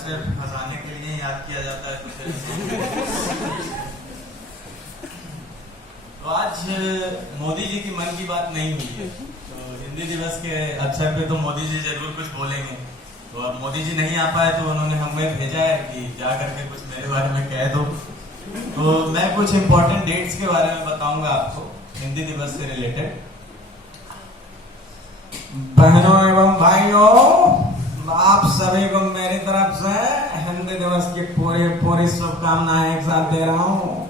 सिर्फ फंसाने के लिए याद किया जाता है कुछ। तो आज मोदी जी की मन की बात नहीं हुई है, तो हिंदी दिवस के अवसर पे तो मोदी जी जरूर कुछ बोलेंगे। तो अब मोदी जी नहीं आ पाए तो उन्होंने हमें भेजा है कि जा करके कुछ मेरे बारे में कह दो। तो मैं कुछ इम्पोर्टेंट डेट्स के बारे में बताऊंगा आपको हिंदी दिवस से रिलेटेड। बहनों एवं भाइयों, आप सभी को मेरी तरफ से हिंदी दिवस की पूरी शुभकामनाएं एक साथ दे रहा हूँ।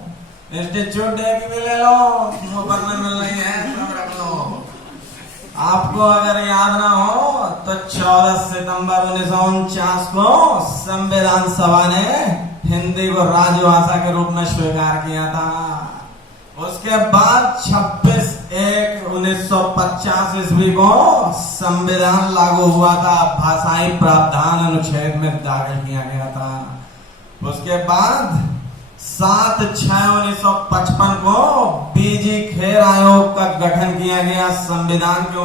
इंस्टीट्यूट डे की भी ले लो, मुफ्त में मिल रही है, सब रख लो। आपको अगर याद ना हो तो 14 सितंबर 1949 को संविधान सभा ने हिंदी को राजभाषा के रूप में स्वीकार किया था। उसके बाद 26/1/1950 ईस्वी को संविधान लागू हुआ था, भाषाई प्रावधान अनुच्छेद में दाखिल किया गया था। उसके बाद 7/6/1955 को बीजी खेर आयोग का गठन किया गया संविधान के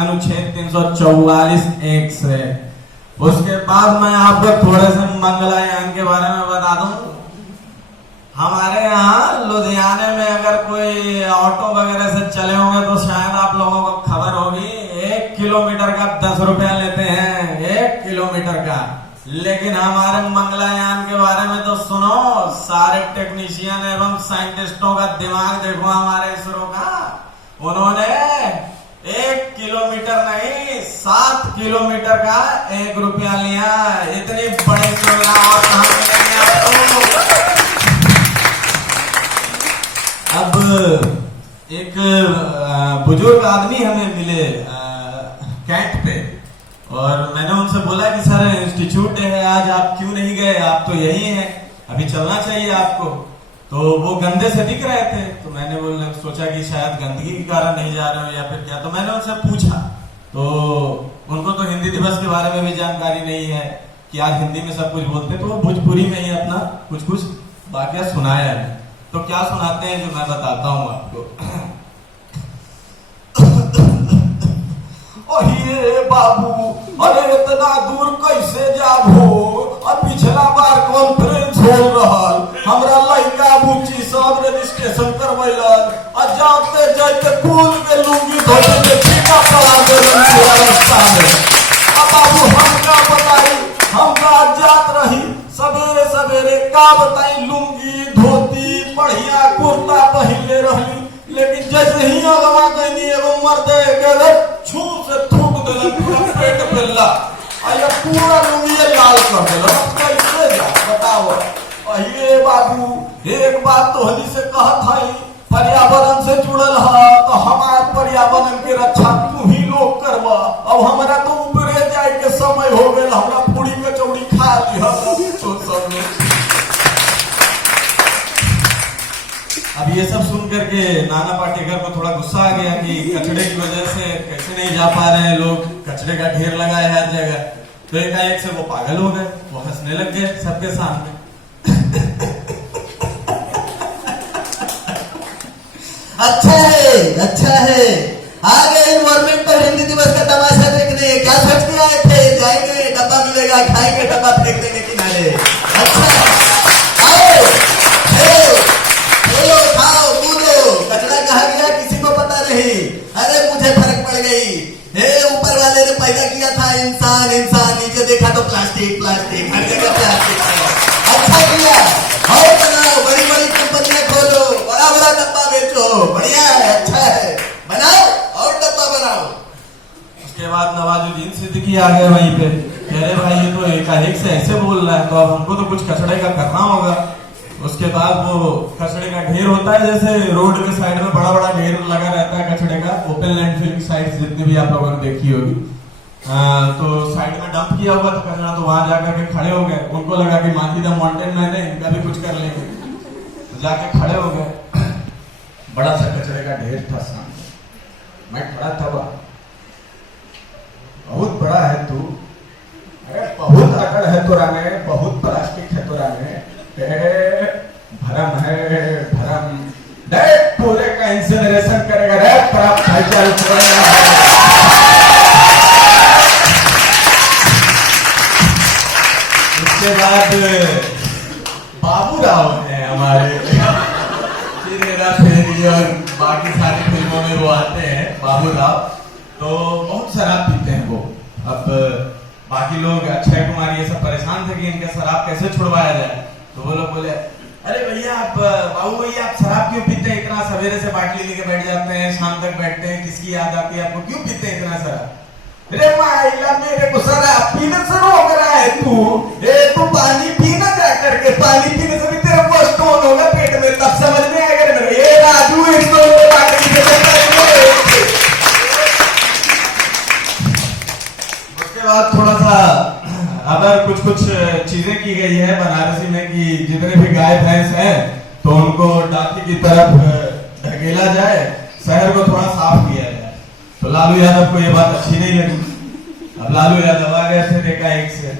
अनुच्छेद 344(1) से। उसके बाद मैं आपको थोड़े से मंगलयान के बारे में बता दूं। हमारे यहाँ लुधियाने में अगर कोई ऑटो वगैरह से चले होंगे तो शायद आप लोगों को खबर होगी, 1 किलोमीटर का 10 रुपया लेते हैं, 1 किलोमीटर का। लेकिन हमारे मंगलयान के बारे में तो सुनो, सारे टेक्नीशियन एवं साइंटिस्टों का दिमाग देखो हमारे इसरो का। उन्होंने 1 किलोमीटर नहीं 7 किलोमीटर का 1 रुपया लिया। इतनी बड़ी सुविधा और कहां मिलेंगे आपको। अब एक बुजुर्ग आदमी हमें मिले कैंट पे, और मैंने उनसे बोला कि सर इंस्टीट्यूट डे है आज, आप क्यों नहीं गए, आप तो यही हैं, अभी चलना चाहिए आपको। तो वो गंदे से दिख रहे थे, तो मैंने सोचा कि शायद गंदगी के कारण नहीं जा रहे हो या फिर क्या। तो मैंने उनसे पूछा, तो उनको तो हिंदी दिवस के बारे में भी जानकारी नहीं है कि आज हिंदी में सब कुछ बोलते, तो वो भोजपुरी में ही अपना कुछ कुछ वाकया सुनाया है। तो क्या सुनाते हैं जो मैं बताता हूँ आपको। अरे बाबू, अरे इतना दूर कैसे जाबो? अब पिछला बार कॉन्फ्रेंस हो रहल, हमरा लड़का बुच्ची सब रजिस्ट्रेशन करवैलन, और जाते जाते कुल के लुंगी धोते के फीका पड़ा देलन रास्ता में। अब बाबू हम का बताई, हम का जात रही सवेरे सवेरे का बताई, लुंगी धोती बढ़िया कुर्ता पहले रहली, लेकिन जैसे ही अगवा गईनी एवं मर्दे के छू से थूक देलन, पूरा पेट फैला, अरे पूरा लुंगी लाल कर देलन। कैसे जा बताओ। अये बाबू, एक बात तो हनी से कहत हई, पर्यावरण से जुड़ल है तो हमार पर्यावरण के रक्षा तू ही लोग करवा। अब हमारा तो ऊपरे जाए के समय हो गए, हमरा पूरी कचौड़ी खा ली हम सब लोग। अब ये सब सुन करके नाना पाटेकर को थोड़ा गुस्सा आ गया कि कचड़े की वजह से कैसे नहीं जा पा रहे हैं लोग, कचड़े का ढेर लगा है हर जगह। तो एकाएक से वो पागल हो गए, वो हंसने लग गए सबके सामने। अच्छा है आ गए इन्वायरमेंटल हिंदी दिवस का तमाशा देखने। क्या सोच के आए थे? जाएंगे डब्बा मिलेगा, खाएंगे डब्बा, फेंक देंगे किनारे। अच्छा आओ, खेलो, खाओ, कूदो। कचरा कहाँ गया किसी को पता नहीं। अरे मुझे फर्क पड़ गई। हे ऊपर वाले ने पैदा किया था इंसान, नीचे देखा तो प्लास्टिक, हर जगह प्लास्टिक है। अच्छा किया, और बनाओ, बड़ी बड़ी कंपनियां खोलो, बड़ा बड़ा डब्बा बेचो, बढ़िया है, अच्छा है, बनाओ और डब्बा बनाओ। उसके बाद नवाजुद्दीन सिद्दीकी आ गए वहीं पे, कह रहे भाई ये तो एकाएक से ऐसे बोल रहा है, तो अब हमको तो कुछ कचड़े का करना होगा। उसके बाद वो कचड़े का ढेर होता है, जैसे रोड के साइड में बड़ा बड़ा ढेर लगा रहता है कचड़े का, ओपन लैंडफिल की साइड जितनी भी आप लोगों ने देखी होगी। तो साइड में डंप किया हुआ था कचरा, तो वहां जाकर के खड़े हो गए। उनको लगा कि मांगी द माउंटेन मैन है, इनका भी कुछ कर लेंगे। तो जाके खड़े हो गए, बड़ा सा कचरे का ढेर था सामने। मैं खड़ा था, बहुत बड़ा है तू, अरे बहुत अकड़ है तोरा में, बहुत प्लास्टिक है तोरा में, भरम है भरम, पूरे का इंसिनरेशन करेगा रे, प्राप्त उसके बाद बाबू राव है हमारे, फिर हेरा फेरी और बाकी सारी फिल्मों में वो आते हैं बाबू राव। तो बहुत शराब पीते हैं वो। अब बाकी लोग अक्षय कुमार ये सब परेशान थे कि इनका शराब कैसे छुड़वाया जाए, तो वो लोग बोले अरे भैया आप बाबू भैया आप शराब क्यों पीते हैं, इतना सवेरे से बाटली लेके बैठ जाते हैं, शाम तक बैठते हैं, किसकी याद आती है आपको, क्यों पीते हैं इतना शराब? अरे माइला मेरे को शराब पीने से रोक रहा है तू पानी पीना जा करके, पानी पीने से भी तेरे को स्टोन होगा पेट में, तब समझ में आएगा रे मेरे। ये राजू उसके बाद थोड़ा सा अगर कुछ चीजें की गई है बनारसी में कि जितने भी गाय भैंस हैं तो उनको डाकी की तरफ ढकेला जाए, शहर को थोड़ा साफ किया जाए। तो लालू यादव को ये बात अच्छी नहीं लगी। अब लालू यादव आ गए थे देखा एक से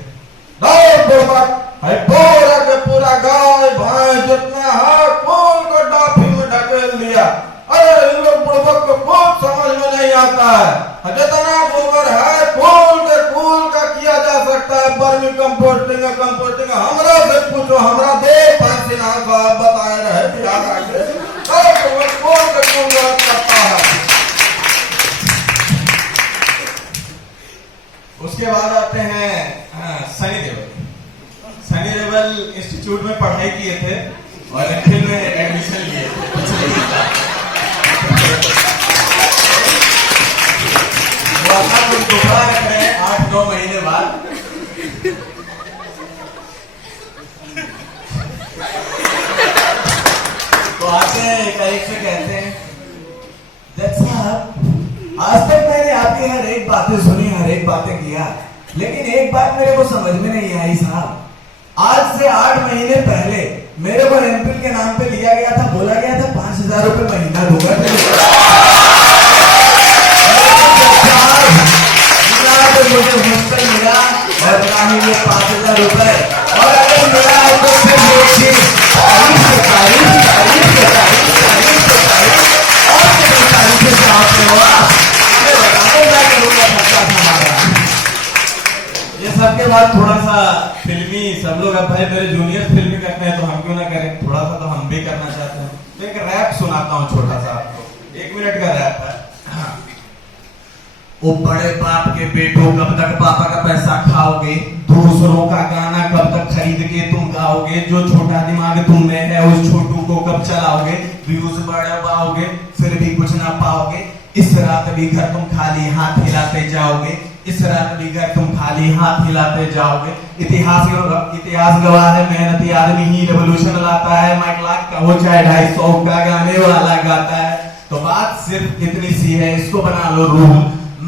पूरा के पूरा गाय भैंस जितना है खोल को डाफी में ढकेल दिया। अरे इन लोग बुड़बक को कुछ समझ में नहीं आता है, जितना गोबर है खोल के कूल का किया जा सकता है, वर्मी कंपोस्टिंग हमरा से पूछो, हमरा दे पैसे ना बताए रहे बिहार आगे खोल के कूल करता है। उसके बाद आते हैं सनी देओल। सनी देओल इंस्टीट्यूट में पढ़ाई किए थे और फिल्म में एडमिशन लिए थे। वो अपना कुछ टुकड़ा रख रहे हैं 8-9 महीने बाद। तो आते हैं एक से कहते हैं साहब आज तक मैंने आपकी हर एक बातें सुनी, हर एक बातें किया, लेकिन एक बात मेरे को समझ में नहीं आई साहब। आज से 8 महीने पहले मेरे को एमपी के नाम पे लिया गया था, बोला गया था 5,000 रुपए महीना दूंगा, मुझे मुश्किल मिला और ना ही ये 5,000 रुपए, और अगर मिला है तो फिर ये सबके बाद थोड़ा सा फिल्मी सब लोग, अब भाई मेरे जूनियर फिल्मी करते हैं तो हम क्यों ना करें, थोड़ा सा तो हम भी करना चाहते हैं। तो एक रैप सुनाता हूँ छोटा सा आपको, 1 मिनट का रैप है। ओ बड़े बाप के बेटों कब तक पापा का पैसा खाओगे, दूसरों का गाना कब तक खरीद के तुम गाओगे, जो छोटा दिमाग तुम में है उस छोटू को कब चलाओगे, व्यूज बढ़वाओगे फिर भी कुछ ना पाओगे, इस रात भी घर तुम खाली हाथ हिलाते जाओगे, इस रात भी घर तुम खाली हाथ हिलाते जाओगे। इतिहास गवाह है मेहनती आदमी ही रेवोल्यूशन लाता है, माइक लाख का हो चाहे 250 का गाने वाला गाता है। तो बात सिर्फ इतनी सी है, इसको बना लो रूल,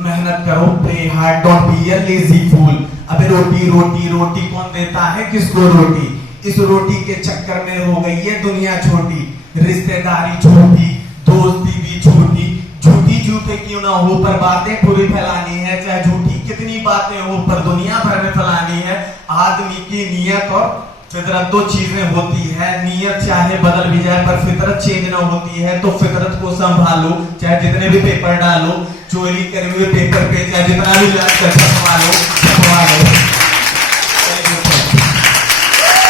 मेहनत करो, play hard, don't be a lazy fool. अबे रोटी रोटी रोटी कौन देता है किसको रोटी, इस रोटी के चक्कर में हो गई है दुनिया छोटी, रिश्तेदारी छोटी, दोस्ती भी छोटी, झूठी झूठे क्यों ना हो पर बातें पूरी फैलानी है, चाहे झूठी कितनी बातें हो पर दुनिया भर में फैलानी है। आदमी की नियत और फितरत 2 चीजें होती है, नियत चाहे बदल भी जाए पर फितरत चेंज ना होती है, तो फितरत को संभालो, चाहे जितने भी पेपर डालो, चोरी करे हुए पेपर पे चाहे जितना भी छपवा लो।